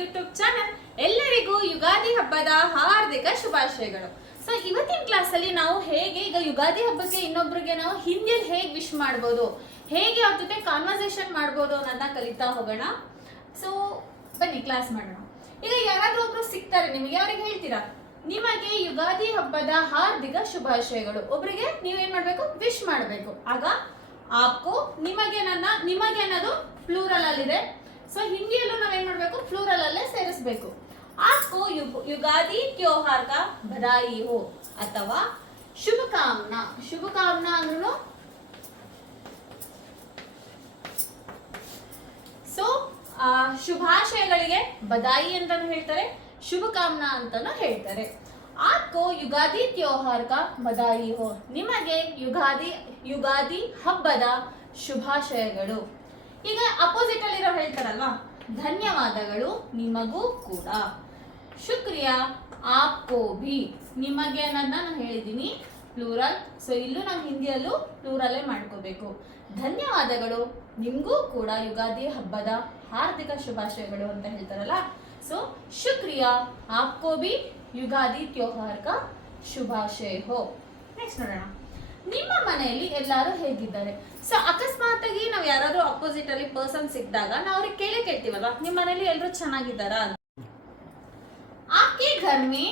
YouTube channel ಎಲ್ಲರಿಗೂ ಯುಗಾದಿ ಹಬ್ಬದ ಹಾರ್ದಿಕ ಶುಭಾಶಯಗಳು. ಸೊ ಇವತ್ತಿನ ಕ್ಲಾಸ್ ಅಲ್ಲಿ ನಾವು ಹೇಗೆ ಈಗ ಯುಗಾದಿ ಹಬ್ಬಕ್ಕೆ ಇನ್ನೊಬ್ರಿಗೆ ನಾವು ಹಿಂದಿಯಲ್ಲಿ ಹೇಗೆ ವಿಶ್ ಮಾಡ್ಬೋದು, ಹೇಗೆ ಅವ್ರ ಜೊತೆ ಕಾನ್ವರ್ಸೇಷನ್ ಮಾಡ್ಬೋದು ಅನ್ನೋದನ್ನ ಕಲಿತಾ ಹೋಗೋಣ. ಸೊ ಬನ್ನಿ ಕ್ಲಾಸ್ ಮಾಡೋಣ. ಈಗ ಯಾರಾದ್ರೂ ಒಬ್ರು ಸಿಗ್ತಾರೆ, ನಿಮಗೆ ಅವ್ರಿಗೆ ಹೇಳ್ತೀರಾ? ನಿಮಗೆ ಯುಗಾದಿ ಹಬ್ಬದ ಹಾರ್ದಿಕ ಶುಭಾಶಯಗಳು. ಒಬ್ರಿಗೆ ನೀವೇನ್ ಮಾಡ್ಬೇಕು? ವಿಶ್ ಮಾಡ್ಬೇಕು. ಆಗ, ಆಪ್ಕೋ, ನಿಮಗೆ ನನ್ನ, ನಿಮಗೆ ಅನ್ನೋದು ಪ್ಲೂರಲ್ ಅಲ್ಲಿದೆ. ಸೊ ಹಿಂದಿಯಲ್ಲೂ ನಾವೇನ್ ಮಾಡ್ಬೇಕು? ಪ್ಲೂರಲ್ ಅಲ್ಲೇ ಸೇರಿಸ್ಬೇಕು. ಆಪ್ಕೋ ಯುಗಾದಿ ತ್ಯೋಹಾರ್ ಕಾ ಬಧಾಯಿ ಹೋ ಅಥವಾ ಶುಭಕಾಮನಾ. ಶುಭಕಾಮನಾ ಅಂದ್ರೂ ಸೊ ಶುಭಾಶಯಗಳಿಗೆ ಬದಾಯಿ ಅಂತಾನು ಹೇಳ್ತಾರೆ, ಶುಭಕಾಮನಾ ಅಂತಾನು ಹೇಳ್ತಾರೆ. ಆಪ್ಕೋ ಯುಗಾದಿ ತ್ಯೋಹಾರ್ ಕಾ ಬದಾಯಿ ಹೋ ನಿಮಗೆ ಯುಗಾದಿ ಯುಗಾದಿ ಹಬ್ಬದ ಶುಭಾಶಯಗಳು. ಈಗ ಅಪೋಸಿಟ್ ಅಲ್ಲಿರೋ ಹೇಳ್ತಾರಲ್ವಾ ಧನ್ಯವಾದಗಳು ನಿಮಗೂ ಕೂಡ. ಶುಕ್ರಿಯಾ, ಆಪ್ಕೋ ಭಿ. ನಿಮಗೆ ಅನ್ನೋದನ್ನ ನಾನು ಹೇಳಿದ್ದೀನಿ ಪ್ಲೂರಲ್ ಸೊ ಇಲ್ಲೂ ನಾವು ಹಿಂದಿಯಲ್ಲೂ ಪ್ಲೂರಲ್ಲೇ ಮಾಡ್ಕೋಬೇಕು. ಧನ್ಯವಾದಗಳು ನಿಮಗೂ ಕೂಡ ಯುಗಾದಿ ಹಬ್ಬದ ಹಾರ್ದಿಕ ಶುಭಾಶಯಗಳು ಅಂತ ಹೇಳ್ತಾರಲ್ಲ. ಸೊ ಶುಕ್ರಿಯಾ, ಆಪ್ಕೋ ಭಿ, ಯುಗಾದಿ ತ್ಯೋಹಾರ್ಕ ಶುಭಾಶಯ. ಹೋ ನೆಕ್ಸ್ಟ್ ನೋಡೋಣ. ನಿಮ್ಮ ಮನೆಯಲ್ಲಿ ಎಲ್ಲರೂ ಹೇಗಿದ್ದಾರೆ? ಸೊ ಅಕಸ್ಮಾತ್ ಆಗಿ ನಾವು ಯಾರಾದ್ರೂ ಅಪೋಸಿಟ್ ಅಲ್ಲಿ ಪರ್ಸನ್ ಸಿಕ್ಕಿದಾಗ ನಾವು ಅವ್ರಿಗೆ ಕೇಳಿ ಕೇಳ್ತೀವಲ್ವಾ? ನಿಮ್ಮ ಮನೇಲಿ ಎಲ್ಲರೂ ಚೆನ್ನಾಗಿದ್ದಾರ? ಆಕೆ ಘರ್ ಮೇ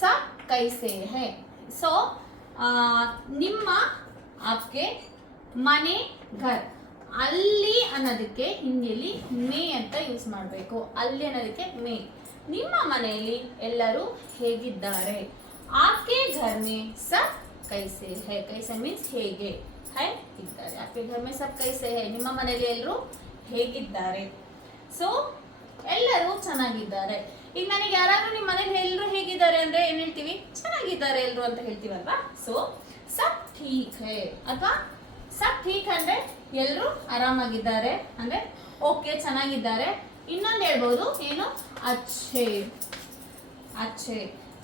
ಸಬ್ ಕೈಸೆ ಹೇ ಸೊ ನಿಮ್ಮ ಆಕೆ ಮನೆ ಘರ್. ಅಲ್ಲಿ ಅನ್ನೋದಕ್ಕೆ ಹಿಂದಿಯಲ್ಲಿ ಮೇ ಅಂತ ಯೂಸ್ ಮಾಡಬೇಕು. ಅಲ್ಲಿ ಅನ್ನೋದಕ್ಕೆ ಮೇ. ನಿಮ್ಮ ಮನೆಯಲ್ಲಿ ಎಲ್ಲರೂ ಹೇಗಿದ್ದಾರೆ? ಆಕೆ ಘರ್ ಮೇ ಸಬ್ ಕೈಸೆ ಹೇ, ಕೈಸೆ ಮೀನ್ಸ್ ಹೇಗೆ, ಹೈ, ಇದ್ದಾರೆ. आपके घर में ಕೈಸೆ ಹೇ, ನಿಮ್ಮ ಮನೆಯಲ್ಲಿ ಎಲ್ಲರೂ ಹೇಗಿದ್ದಾರೆ? ಸೊ ಎಲ್ಲರೂ ಚೆನ್ನಾಗಿದ್ದಾರೆ. ಈಗ ನನಗೆ ಯಾರಾದ್ರೂ ನಿಮ್ಮ ಮನೇಲಿ ಎಲ್ಲರೂ ಹೇಗಿದ್ದಾರೆ ಅಂದ್ರೆ ಏನ್ ಹೇಳ್ತೀವಿ? ಚೆನ್ನಾಗಿದ್ದಾರೆ ಎಲ್ಲರೂ ಅಂತ ಹೇಳ್ತೀವಲ್ವಾ? ಸೊ ಸಬ್ ಠೀಕ್ ಹೇ ಅಥವಾ ಸಬ್ ಠೀಕ್ ಅಂದ್ರೆ ಎಲ್ಲರೂ ಆರಾಮಾಗಿದ್ದಾರೆ ಅಂದ್ರೆ ಓಕೆ, ಚೆನ್ನಾಗಿದ್ದಾರೆ. ಇನ್ನೊಂದು ಹೇಳ್ಬೋದು, ಏನು? ಅಚ್ಚೆ. ಅಚ್ಚೆ.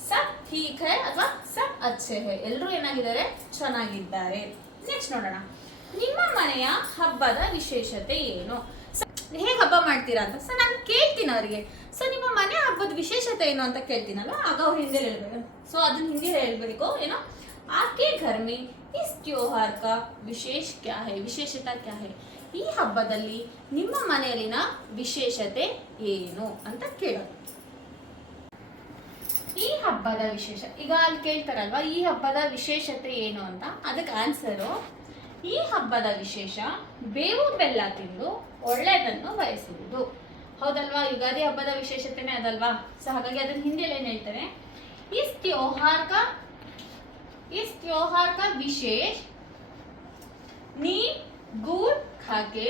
ಸಬ್ ಠೀಕ್ ಹೈ ಅಥವಾ ಸಬ್ ಅಚ್ಚೆ ಹೇ. ಎಲ್ಲರೂ ಏನಾಗಿದ್ದಾರೆ? ಚೆನ್ನಾಗಿದ್ದಾರೆ. ನೆಕ್ಸ್ಟ್ ನೋಡೋಣ. ನಿಮ್ಮ ಮನೆಯ ಹಬ್ಬದ ವಿಶೇಷತೆ ಏನು? ಹೇಗೆ ಹಬ್ಬ ಮಾಡ್ತೀರಾ ಅಂತ? ಸೊ, ನಾನು ಕೇಳ್ತೀನಿ ಅವರಿಗೆ. ಸೊ, ನಿಮ್ಮ ಮನೆ ಹಬ್ಬದ ವಿಶೇಷತೆ ಏನು ಅಂತ ಕೇಳ್ತೀನಲ್ಲ ಆಗ ಅವ್ರು ಹಿಂದೆ ಹೇಳ್ಬೇಕು. ಸೊ ಅದನ್ನ ಹಿಂದೆ ಹೇಳ್ಬೇಕು. ಏನೋ? ಆಕೆ ಘರ್ಮಿ ಇಸ್ ತ್ಯೋಹಾರ್ ಕಾ ವಿಶೇಷ ಕ್ಯಾ ಹೈ? ವಿಶೇಷತಾ ಕ್ಯಾ ಹೈ? ಈ ಹಬ್ಬದಲ್ಲಿ ನಿಮ್ಮ ಮನೆಯಲ್ಲಿನ ವಿಶೇಷತೆ ಏನು ಅಂತ ಕೇಳೋದು ಈ ಹಬ್ಬದ ವಿಶೇಷ, ಈಗ ಅಲ್ಲಿ ಕೇಳ್ತಾರಲ್ವ, ಈ ಹಬ್ಬದ ವಿಶೇಷತೆ ಏನು ಅಂತ? ಅದಕ್ಕೆ ಆನ್ಸರು ಈ ಹಬ್ಬದ ವಿಶೇಷ, ಬೇವು ಬೆಲ್ಲ ತಿಂದು ಒಳ್ಳೆಯದನ್ನು ಬಯಸುವುದು. ಹೌದಲ್ವಾ? ಯುಗಾದಿ ಹಬ್ಬದ ವಿಶೇಷತೆನೇ ಅದಲ್ವಾ? ಸೊ ಹಾಗಾಗಿ ಅದನ್ನ ಹಿಂದಿಯಲ್ಲಿ ಏನು ಹೇಳ್ತಾರೆ? ಇಸ್ ತ್ಯೋಹಾರ್ಕ ಇಸ್ ತ್ಯೋಹಾರ್ಕ ವಿಶೇಷ ನೀ ಗೂಡ್ ಹಾಗೆ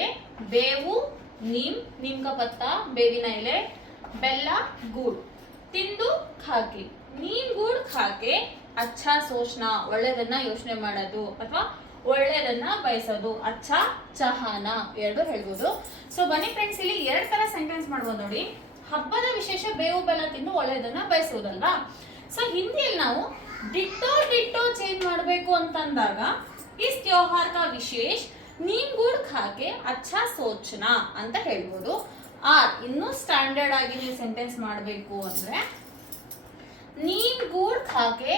ಬೇವು, ನಿಮ್, ನಿಮ್ಕ ಪತ್ತ, ಬೇವಿನ ಎಲೆ, ಬೆಲ್ಲ, ಗೂಡ್. ತಿಂದು ಖಾಕಿ. ನೀನ್ ಗೂಡ್ ಖಾಕೆ, ಅಚ್ಚಾ ಸೋಚನ ಒಳ್ಳೆದನ್ನ ಯೋಚನೆ ಮಾಡೋದು ಅಥವಾ ಒಳ್ಳೆದನ್ನ ಬಯಸೋದು. ಅಚ್ಚ ಚಹಾನ. ಎರಡು ಹೇಳ್ಬೋದು. ಸೊ ಬನ್ನಿ ಫ್ರೆಂಡ್ಸ್ ಇಲ್ಲಿ ಎರಡ್ ತರ ಸೆಂಟೆನ್ಸ್ ಮಾಡ್ಬೋದು ನೋಡಿ. ಹಬ್ಬದ ವಿಶೇಷ ಬೇವು ಬೆಲ್ಲ ತಿಂದು ಒಳ್ಳೆದನ್ನ ಬಯಸುವುದಲ್ವಾ ಸೊ ಹಿಂದಿಯಲ್ಲಿ ನಾವು ಡಿಟ್ಟೋ ಡಿಟ್ಟೋ ಚೇಂಜ್ ಮಾಡಬೇಕು ಅಂತಂದಾಗ, ಇಸ್ ತ್ಯೋಹಾರ್ ಕಾ ವಿಶೇಷ, ನೀನ್ ಗೂಡ್ ಖಾಕೆ, ಅಚ್ಚಾ ಸೋಚನಾ ಅಂತ ಹೇಳ್ಬೋದು. ಆರ್ ಇನ್ನೂ ಸ್ಟ್ಯಾಂಡರ್ಡ್ ಆಗಿ ನೀವು ಸೆಂಟೆನ್ಸ್ ಮಾಡಬೇಕು ಅಂದ್ರೆ नीम गुड़ खाके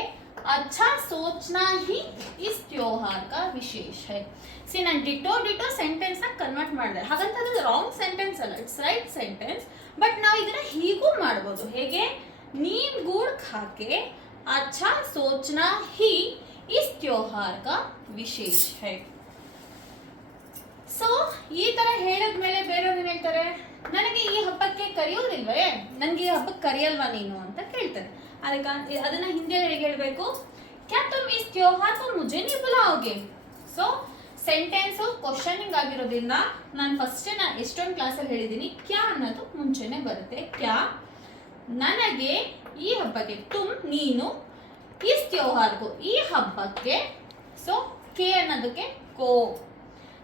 अच्छा सोचना ही इस त्योहार का विशेष है ಸಿ ನಾನು ಡಿಟೋ ಡಿಟೋ ಸೆಂಟೆನ್ಸ್ ನ ಕನ್ವರ್ಟ್ ಮಾಡಿದೆ ಹಾಗಂತ ಅದು ರಾಂಗ್ ಸೆಂಟೆನ್ಸ್ ಅಲ್ಲ ಇಟ್ಸ್ ರೈಟ್ ಸೆಂಟೆನ್ಸ್ ಬಟ್ ನಾವು ಇದನ್ನ ಹೀಗೂ ಮಾಡ್ಬೋದು ಹೇಗೆ ನೀಮ್ ಗೂಡ್ ಖಾಕೆ ಅಚ್ಚಾ ಸೋಚನಾ ಹಿ ಇಸ್ ತ್ಯೋಹಾರ್ ಕಾ ವಿಶೇಷ ಹೈ ಸೊ ಈ ತರ ಹೇಳಿದ್ಮೇಲೆ ಬೇರೆಯವ್ರು ಏನ್ ಹೇಳ್ತಾರೆ ನನಗೆ ಈ ಹಬ್ಬಕ್ಕೆ ಕರೆಯೋದಿಲ್ವೇ? ನನಗೆ ಈ ಹಬ್ಬಕ್ಕೆ ಕರೆಯಲ್ವಾ ನೀನು ಅಂತ ಕೇಳ್ತಾರೆ ಅದಕ್ಕೆ, ಅದನ್ನ ಹಿಂದೆ ಹೇಗೆ ಹೇಳ್ಬೇಕು? ಕ್ಯಾ ತುಮ್ ಇಸ್ ತ್ಯೋಹಾರ್ ಕೋ ಮುಜೆ ನೀ ಬುಲಾವ್ಗೆ ಸೊ ಸೆಂಟೆನ್ಸ್ ಕ್ವಶನಿಂಗ್ ಆಗಿರೋದ್ರಿಂದ ನಾನು ಫಸ್ಟ್ ನಾನು ಎಷ್ಟೊಂದು ಕ್ಲಾಸಲ್ಲಿ ಹೇಳಿದ್ದೀನಿ ಕ್ಯಾ ಅನ್ನೋದು ಮುಂಚೆನೆ ಬರುತ್ತೆ. ಕ್ಯಾ? ನನಗೆ ಈ ಹಬ್ಬಕ್ಕೆ ತುಮ್, ನೀನು, ಇಸ್ ತ್ಯೋಹಾರ್ಗೂ ಈ ಹಬ್ಬಕ್ಕೆ ಸೊ ಕೆ ಅನ್ನೋದಕ್ಕೆ ಕೋ.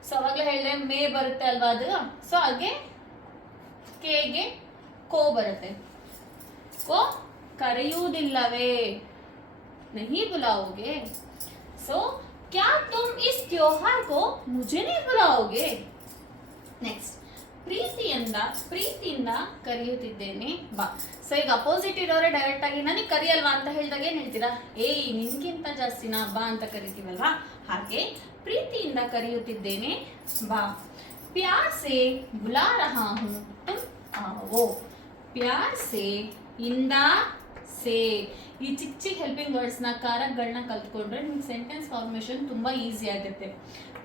ಸೊ ಅವಾಗಲೇ ಹೇಳಿದ್ರೆ ಮೇ ಬರುತ್ತೆ ಅಲ್ವಾ ಅದು? ಸೊ ಹಾಗೆ ಕೆಗೆ ಕೋ ಬರುತ್ತೆ. ಕೋ ಕರೆಯುವುದಿಲ್ಲವೇ. ನಹಿ ಬುಲಾವೋಗೆ. ಸೊ, ಕ್ಯಾ ತುಮ್ ಇಸ್ ತ್ಯೋಹಾರ್ ಕೋ ಮುಜೆನೇ ಬುಲಾವೋಗೆ. ನೆಕ್ಸ್ಟ್ ಪ್ರೀತಿಯಿಂದ ಪ್ರೀತಿಯಿಂದ ಕರೆಯುತ್ತಿದ್ದೇನೆ. ಬಾ. ಸೊ ಈಗ ಅಪೋಸಿಟ್ ಇರೋರೆ ಡೈರೆಕ್ಟ್ ಆಗಿ ನನಗೆ ಕರಿಯಲ್ವಾ ಅಂತ ಹೇಳಿದಾಗ ಏನು ಹೇಳ್ತೀರಾ? ಏಯ್, ನಿನ್ಗಿಂತ ಜಾಸ್ತಿನಾ? ಬಾ ಅಂತ ಕರಿತೀವಲ್ವಾ? ಹಾಗೆ ಪ್ರೀತಿಯಿಂದ ಕರೆಯುತ್ತಿದ್ದೇನೆ. ಬಾ. ಪ್ಯಾರ್ ಸೆ ಬುಲಾ ರಹಾ आओ ಪ್ಯಾರ್ ಸೆ ಇಂದ ಸೇ. ಈ ಚಿಕ್ಕ ಚಿಕ್ಕ ಹೆಲ್ಪಿಂಗ್ ವರ್ಡ್ಸ್ನ ಕಾರಕಗಳನ್ನ ಕಲ್ತ್ಕೊಂಡ್ರೆ ನಿಮ್ಗೆ ಸೆಂಟೆನ್ಸ್ ಫಾರ್ಮೇಶನ್ ತುಂಬಾ ಈಸಿ ಆಗುತ್ತೆ.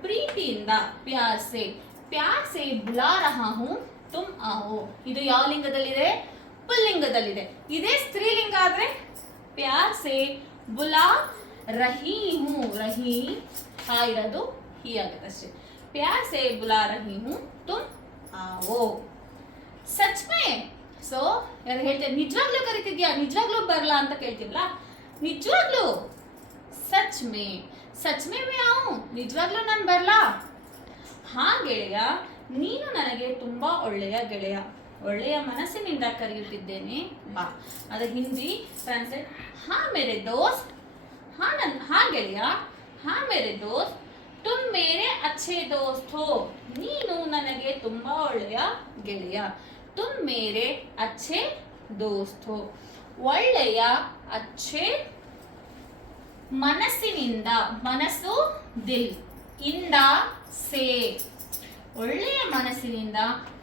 ಪ್ರೀತಿಯಿಂದ ಪ್ಯಾರ್ ಸೆ ಪ್ಯಾರ್ ಸೆ ಬುಲಾ ರಹಾ ಹೂಂ ತುಮ್ ಆಹೋ. ಇದು ಯಾವ ಲಿಂಗದಲ್ಲಿದೆ? ಪುಲ್ಲಿಂಗದಲ್ಲಿದೆ. ಇದೇ ಸ್ತ್ರೀಲಿಂಗ ಆದ್ರೆ ಪ್ಯಾರ್ ಸೆ ಬುಲಾ ರಹೀ ಹೂ ರಹಿ ಆ ಇರೋದು ಹೀ ಆಗುತ್ತೆ ಅಷ್ಟೇ. ಪ್ಯಾರ್ ಸೆ ಬುಲಾ ರಹಿ ಹೂ ತುಮ್ ಆವೋ ಸಚ್ ಮೇ ಸೊ ಯಾರು ಹೇಳ್ತಾರೆ ನಿಜವಾಗ್ಲೂ ಕರಿತಿದ್ಯಾ? ನಿಜವಾಗ್ಲೂ ಬರಲ್ಲ ಅಂತ ಕೇಳ್ತೀವಲ್ಲ ನಿಜವಾಗ್ಲೂ. ಸಚ್ ಮೇ ಸಚ್ ಮೇ ಮೇ ನಿಜವಾಗ್ಲೂ ನಾನು ಬರಲ್ಲ ಹಾ, ಗೆಳೆಯ. ನೀನು ನನಗೆ ತುಂಬಾ ಒಳ್ಳೆಯ ಗೆಳೆಯ. ಒಳ್ಳೆಯ ಮನಸ್ಸಿನಿಂದ ಕರೆಯುತ್ತಿದ್ದೇನೆ. ಬಾ. ಅದ ಹಿಂದಿ ಟ್ರಾನ್ಸ್ಲೇಟ್ ಹಾ, ಮೇರೆ ದೋಸ್ತ್. ಹಾ, ನನ್, ಹಾ, ಗೆಳೆಯ. ಹಾ, ಮೇರೆ ದೋಸ್ತ್. ತುಮ್ ಮೇರೆ ಅಚ್ಚೆ ದೋಸ್ತೋ. ನೀನು ನನಗೆ ತುಂಬಾ ಒಳ್ಳೆಯ ಗೆಳೆಯ. ತುಮ್ ಮೇರೆ ಅಚ್ಚೆ ದೋಸ್ತ ಹೋ ಒಳ್ಳೆಯ ಅಚ್ಚೆ ಮನಸ್ಸಿನಿಂದ ಮನಸ್ಸು ದಿಲ್, ಇಂದ ಸೇ. ಒಳ್ಳೆಯ ಮನಸ್ಸಿನಿಂದ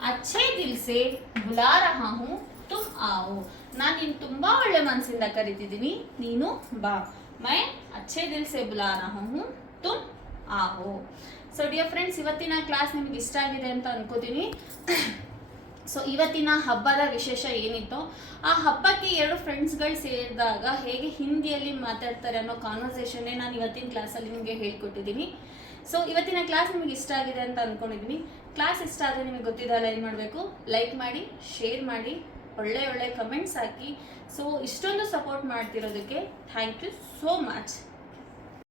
ಅಚ್ಚೆ ದಿಲ್ ಸೆ ಬುಲಾ ರಹಾ ಹೂಂ ತುಮ್ ಆಹು ನಾನು ನಿನ್ ತುಂಬಾ ಒಳ್ಳೆ ಮನಸ್ಸಿಂದ ಕರಿತಿದ್ದೀನಿ, ನೀನು ಬಾ. ಮೈ ಅಚ್ಚೆ ದಿಲ್ ಸೆ ಬುಲಾ ರಹಾ ಹೂ ತುಮ್ ಆವೋ. ಸೊ ಡಿಯರ್ ಫ್ರೆಂಡ್ಸ್ ಇವತ್ತಿನ ಕ್ಲಾಸ್ ನಿಮ್ಗೆ ಇಷ್ಟ ಆಗಿದೆ ಅಂತ ಅನ್ಕೋತೀನಿ. ಸೊ ಇವತ್ತಿನ ಹಬ್ಬದ ವಿಶೇಷ ಏನಿತ್ತು? ಆ ಹಬ್ಬಕ್ಕೆ ಎರಡು ಫ್ರೆಂಡ್ಸ್ಗಳು ಸೇರಿದಾಗ ಹೇಗೆ ಹಿಂದಿಯಲ್ಲಿ ಮಾತಾಡ್ತಾರೆ ಅನ್ನೋ ಕಾನ್ವರ್ಸೇಷನ್ನೇ ನಾನು ಇವತ್ತಿನ ಕ್ಲಾಸಲ್ಲಿ ನಿಮಗೆ ಹೇಳ್ಕೊಟ್ಟಿದ್ದೀನಿ. ಸೊ ಇವತ್ತಿನ ಕ್ಲಾಸ್ ನಿಮಗೆ ಇಷ್ಟ ಆಗಿದೆ ಅಂತ ಅಂದ್ಕೊಂಡಿದ್ದೀನಿ ಕ್ಲಾಸ್ ಇಷ್ಟ ಆದರೆ ನಿಮಗೆ ಗೊತ್ತಿದ್ದಲ್ಲ ಏನು ಮಾಡಬೇಕು? ಲೈಕ್ ಮಾಡಿ ಶೇರ್ ಮಾಡಿ, ಒಳ್ಳೆ ಒಳ್ಳೆ ಕಮೆಂಟ್ಸ್ ಹಾಕಿ. ಸೊ ಇಷ್ಟೊಂದು ಸಪೋರ್ಟ್ ಮಾಡ್ತಿರೋದಕ್ಕೆ ಥ್ಯಾಂಕ್ ಯು ಸೋ ಮಚ್